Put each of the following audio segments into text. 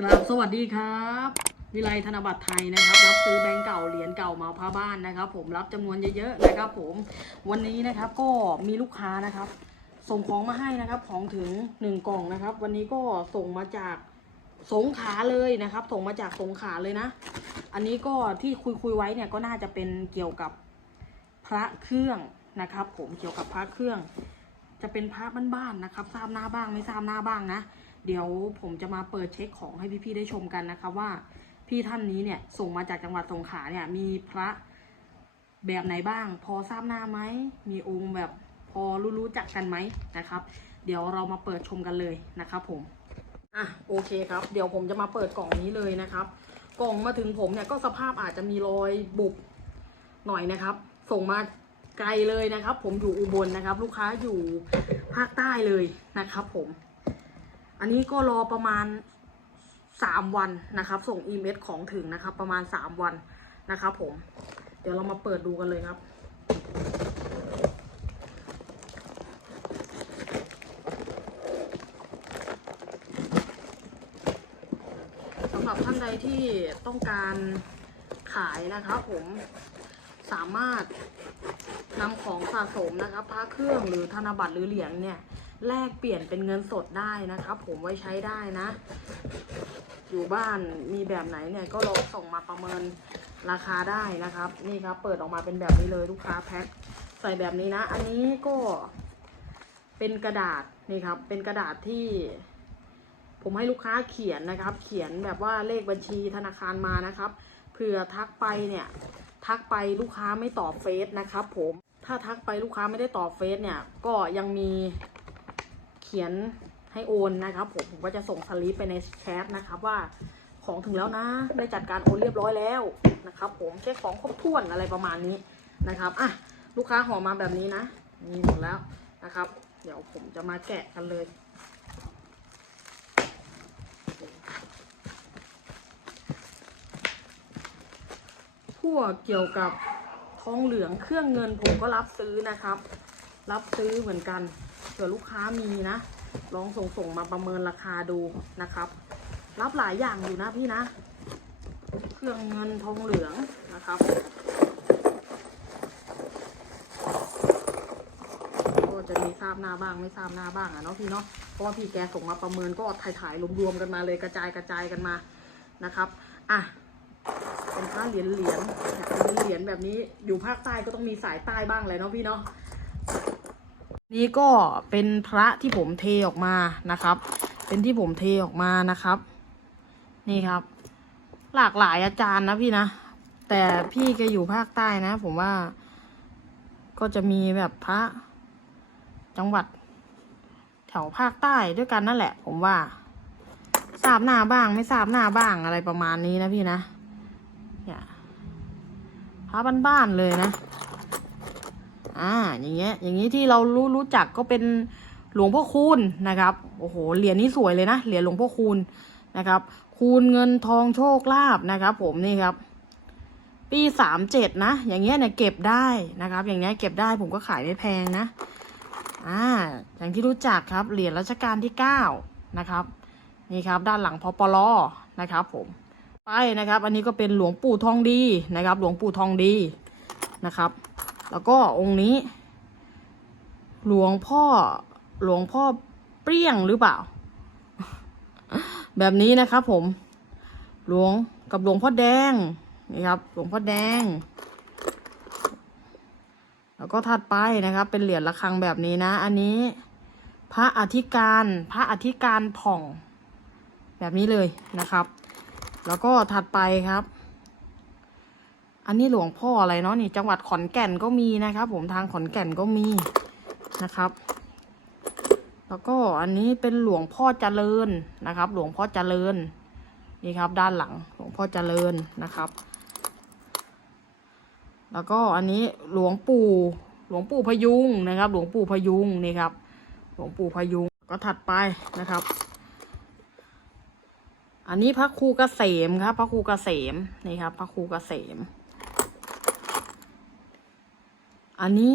กราบสวัสดีครับ วิไลธนบัตรไทยนะครับ รับซื้อแบงก์เก่าเหรียญเก่ามาพาบ้านนะครับ ผมรับจำนวนเยอะๆนะครับ ผมวันนี้นะครับก็มีลูกค้านะครับ ส่งของมาให้นะครับของถึงหนึ่งกล่องนะครับ วันนี้ก็ส่งมาจากสงขาเลยนะครับ ส่งมาจากสงขาเลยนะ อันนี้ก็ที่คุยคุยๆไว้เนี่ยก็น่าจะเป็นเกี่ยวกับพระเครื่องนะครับ ผมเกี่ยวกับพระเครื่อง จะเป็นพระบ้านๆนะครับ ทราบหน้าบ้างไม่ทราบหน้าบ้างนะ เดี๋ยวผมจะมาเปิดเช็คของให้พี่ๆได้ชมกันนะครับว่าพี่ท่านนี้เนี่ยส่งมาจากจังหวัดสงขลาเนี่ย มีพระแบบไหนบ้าง พอทราบหน้าไหมมีองค์แบบพอรู้รู้จักกันไหมนะครับ เดี๋ยวเรามาเปิดชมกันเลยนะครับผมอะโอเคครับ เดี๋ยวผมจะมาเปิดกล่องนี้เลยนะครับ กล่องมาถึงผมเนี่ยก็สภาพอาจจะมีรอยบุบหน่อยนะครับ ส่งมาไกลเลยนะครับ ผมอยู่อุบลนะครับ ลูกค้าอยู่ภาคใต้เลยนะครับ ผม อันนี้ก็รอประมาณสามวันนะครับ ส่งอีเมลของถึงนะครับ ประมาณสามวันนะครับผม เดี๋ยวเรามาเปิดดูกันเลยครับ สำหรับท่านใดที่ต้องการขายนะครับผมสามารถ นำของสะสมนะครับพระเครื่องหรือธนบัตรหรือเหรียญเนี่ยแลกเปลี่ยนเป็นเงินสดได้นะครับ ผมไว้ใช้ได้นะ อยู่บ้านมีแบบไหนเนี่ยก็ลองส่งมาประเมินราคาได้นะครับ นี่ครับ เปิดออกมาเป็นแบบนี้เลยลูกค้าแพ็คใส่แบบนี้นะ อันนี้ก็เป็นกระดาษนี่ครับ เป็นกระดาษที่ผมให้ลูกค้าเขียนนะครับ เขียนแบบว่าเลขบัญชีธนาคารมานะครับเผื่อทักไปเนี่ย ทักไปลูกค้าไม่ตอบเฟซนะครับผม ถ้าทักไปลูกค้าไม่ได้ตอบเฟซเนี่ย ก็ยังมีเขียนให้โอนนะครับผมผมก็จะส่งสลิปไปในแชทนะครับว่าของถึงแล้วนะ ได้จัดการโอนเรียบร้อยแล้วนะครับ ผมเช็คของครบถ้วนอะไรประมาณนี้นะครับอะลูกค้าห่อมาแบบนี้นะนี่หมดแล้วนะครับ เดี๋ยวผมจะมาแกะกันเลยพวกเกี่ยวกับ องเหลืองเครื่องเงินผมก็รับซื้อนะครับ รับซื้อเหมือนกันเผื่อลูกค้ามีนะ ลองส่งส่งมาประเมินราคาดูนะครับ รับหลายอย่างอยู่นะพี่นะ เครื่องเงินทองเหลืองนะครับก็จะมีทราบหน้าบ้างไม่ทราบหน้าบ้างอะเนาะพี่เนาะเพราะว่าพี่แกส่งมาประเมินก็ถ่ายถ่ายๆรวมๆกันมาเลยกระจายกระจายกันมานะครับ อะ เหรียญเหรียญเนี่ยเหรียญแบบนี้อยู่ภาคใต้ก็ต้องมีสายใต้บ้างเลยเนาะพี่เนาะนี่ก็เป็นพระที่ผมเทออกมานะครับ เป็นที่ผมเทออกมานะครับ นี่ครับ หลากหลายอาจารย์นะพี่นะ แต่พี่แกอยู่ภาคใต้นะ ผมว่า ก็จะมีแบบพระจังหวัด แถวภาคใต้ด้วยกันนั่นแหละ ผมว่าทราบหน้าบ้างไม่ทราบหน้าบ้างอะไรประมาณนี้นะพี่นะ เนี่ยพระบ้านๆเลยนะ อ่า อย่างเงี้ย อย่างนี้ที่เรารู้รู้จักก็เป็นหลวงพ่อคูณนะครับ โอ้โห เหรียญนี้สวยเลยนะ เหรียญหลวงพ่อคูณนะครับ คูณเงินทองโชคลาภนะครับ ผมนี่ครับ ปีสามเจ็ดนะ อย่างเงี้ยเนี่ยเก็บได้นะครับ อย่างเงี้ยเก็บได้ผมก็ขายไม่แพงนะ อ่า อย่างที่รู้จักครับ เหรียญรัชกาลที่เก้านะครับ นี่ครับ ด้านหลังพอปลอนะครับผม ไปนะครับ อันนี้ก็เป็นหลวงปู่ทองดีนะครับ หลวงปู่ทองดีนะครับ แล้วก็องค์นี้ หลวงพ่อหลวงพ่อเปรี้ยงหรือเปล่า แบบนี้นะครับผม หลวงกับหลวงพ่อแดงนี่ครับ หลวงพ่อแดง แล้วก็ถัดไปนะครับ เป็นเหรียญระฆังแบบนี้นะ อันนี้ พระอธิการ พระอธิการผ่อง แบบนี้เลยนะครับ แล้วก็ถัดไปครับ อันนี้หลวงพ่ออะไรเนาะนี่ จังหวัดขอนแก่นก็มีนะครับ ผมทางขอนแก่นก็มีนะครับ แล้วก็อันนี้เป็นหลวงพ่อเจริญนะครับ หลวงพ่อเจริญนี่ครับ ด้านหลังหลวงพ่อเจริญนะครับ แล้วก็อันนี้หลวงปู่หลวงปู่พยุงนะครับ หลวงปู่พยุงนี่ครับ หลวงปู่พยุงก็ถัดไปนะครับ อันนี้พระครูเกษมครับ พระครูเกษมนี่ครับ พระครูเกษม อันนี้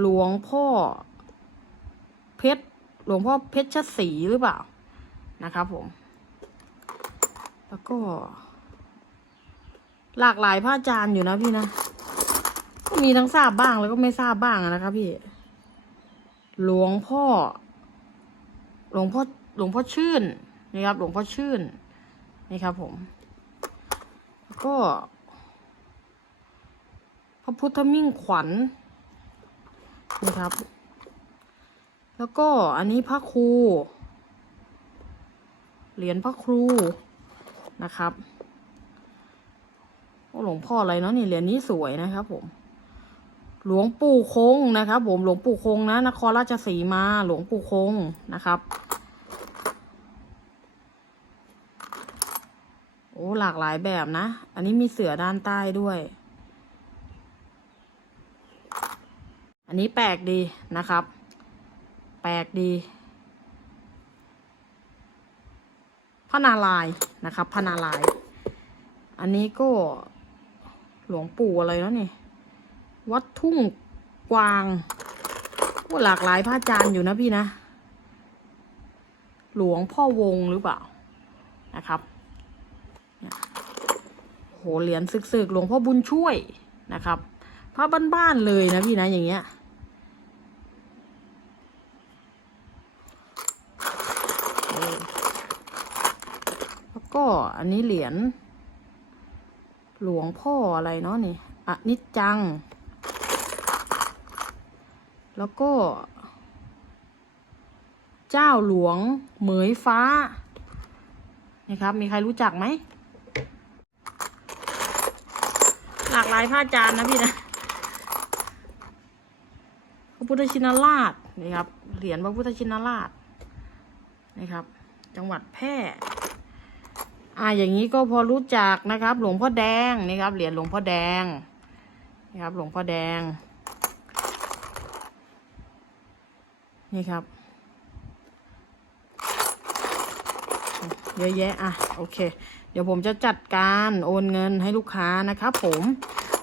หลวงพ่อเพชรหลวงพ่อเพชรศรีหรือเปล่านะครับผม แล้วก็ หลากหลายผ้าจานอยู่นะพี่นะก็มีทั้งทราบบ้างแล้วก็ไม่ทราบบ้างอะนะคะพี่ หลวงพ่อ หลวงพ่อหลวงพ่อชื่นนี่ครับ หลวงพ่อชื่น นี่ครับผมแล้วก็ พระพุทธมิ่งขวัญนี่ครับ แล้วก็อันนี้พระครู เหรียญพระครูนะครับโอ้หลวงพ่ออะไรเนาะนี่เหรียญนี้สวยนะครับผม หลวงปู่คงนะครับ ผมหลวงปู่คงนะนครราชสีมาหลวงปู่คงนะครับ โอ้ หลากหลายแบบนะ อันนี้มีเสือด้านใต้ด้วย อันนี้แปลกดีนะครับ แปลกดีพระนารายนะครับพระนาราย อันนี้ก็หลวงปู่อะไรแล้วนี่ วัดทุ่งกวางว่าหลากหลายพระอาจารย์อยู่นะพี่นะ หลวงพ่อวงหรือเปล่านะครับ หเหรียญศึกๆหลวงพ่อบุญช่วยนะครับพระบ้านๆเลยนะพี่นะอย่างเงี้ยแล้วก็อันนี้เหรียญหลวงพ่ออะไรเนาะนี่อนิจจัง แล้วก็ เจ้าหลวงเหมยฟ้านี่ครับ มีใครรู้จักไหม หลากหลายผ้าจานนะพี่นะพระพุทธชินราชนี่ครับ เหรียญพระพุทธชินราชนะครับ จังหวัดแพร่อ่าอย่างนี้ก็พอรู้จักนะครับ หลวงพ่อแดงนี่ครับเหรียญหลวงพ่อแดงนี่ครับ หลวงพ่อแดง นี่ครับ เยอะแยะอะโอเค เดี๋ยวผมจะจัดการโอนเงินให้ลูกค้านะครับผม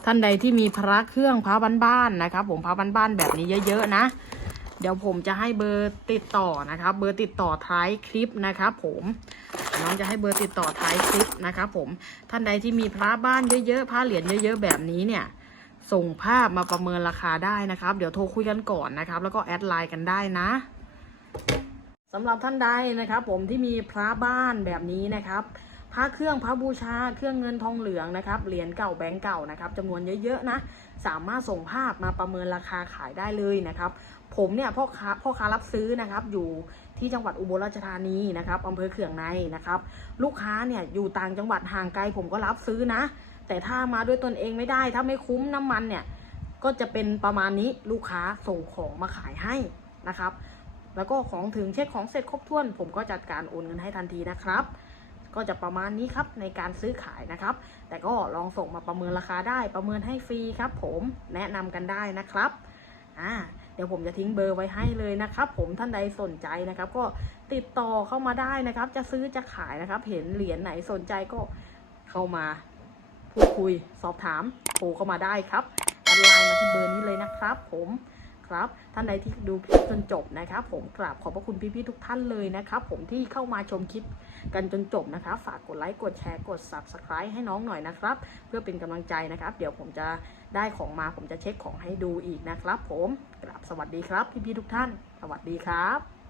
ท่านใดที่มีพระเครื่องพระบ้านๆนะครับ ผมพระบ้านๆแบบนี้เยอะๆนะ เดี๋ยวผมจะให้เบอร์ติดต่อนะครับ เบอร์ติดต่อท้ายคลิปนะครับผมน้องจะให้เบอร์ติดต่อท้ายคลิปนะครับผมท่านใดที่มีพระบ้านเยอะๆพระเหรียญเยอะ ๆ แบบนี้เนี่ยส่งภาพมาประเมินราคาได้นะครับ เดี๋ยวโทรคุยกันก่อนนะครับ แล้วก็แอดไลน์กันได้นะ สำหรับท่านใดนะครับ ผมที่มีพระบ้านแบบนี้นะครับพระเครื่องพระบูชาเครื่องเงินทองเหลืองนะครับเหรียญเก่าแบงก์เก่านะครับจำนวนเยอะๆนะ สามารถส่งภาพมาประเมินราคาขายได้เลยนะครับ ผมเนี่ยพ่อค้าพ่อค้ารับซื้อนะครับอยู่ที่จังหวัดอุบลราชธานีนะครับอำเภอเขื่องในนะครับ ลูกค้าเนี่ยอยู่ต่างจังหวัดห่างไกลผมก็รับซื้อนะ แต่ถ้ามาด้วยตนเองไม่ได้ ถ้าไม่คุ้มน้ำมันเนี่ยก็จะเป็นประมาณนี้ลูกค้าส่งของมาขายให้นะครับ แล้วก็ของถึงเช็คของเสร็จครบถ้วน ผมก็จัดการโอนเงินให้ทันทีนะครับ ก็จะประมาณนี้ครับในการซื้อขายนะครับ แต่ก็ลองส่งมาประเมินราคาได้ประเมินให้ฟรีครับผมแนะนำกันได้นะครับอ่าเดี๋ยวผมจะทิ้งเบอร์ไว้ให้เลยนะครับ ผมท่านใดสนใจนะครับ ก็ติดต่อเข้ามาได้นะครับ จะซื้อจะขายนะครับ เห็นเหรียญไหนสนใจก็เข้ามาพูดคุยสอบถามโทรเข้ามาได้ครับแอดไลน์มาที่เบอร์นี้เลยนะครับ ผม ครับ ท่านใดที่ดูคลิปจนจบนะครับ ผมกราบขอบพระคุณพี่ๆทุกท่านเลยนะครับ ผมที่เข้ามาชมคลิปกันจนจบนะครับ ฝากกดไลค์กดแชร์กด Subscribe ให้น้องหน่อยนะครับ เพื่อเป็นกำลังใจนะครับ เดี๋ยวผมจะได้ของมาผมจะเช็คของให้ดูอีกนะครับ ผมกราบสวัสดีครับพี่ๆทุกท่าน สวัสดีครับ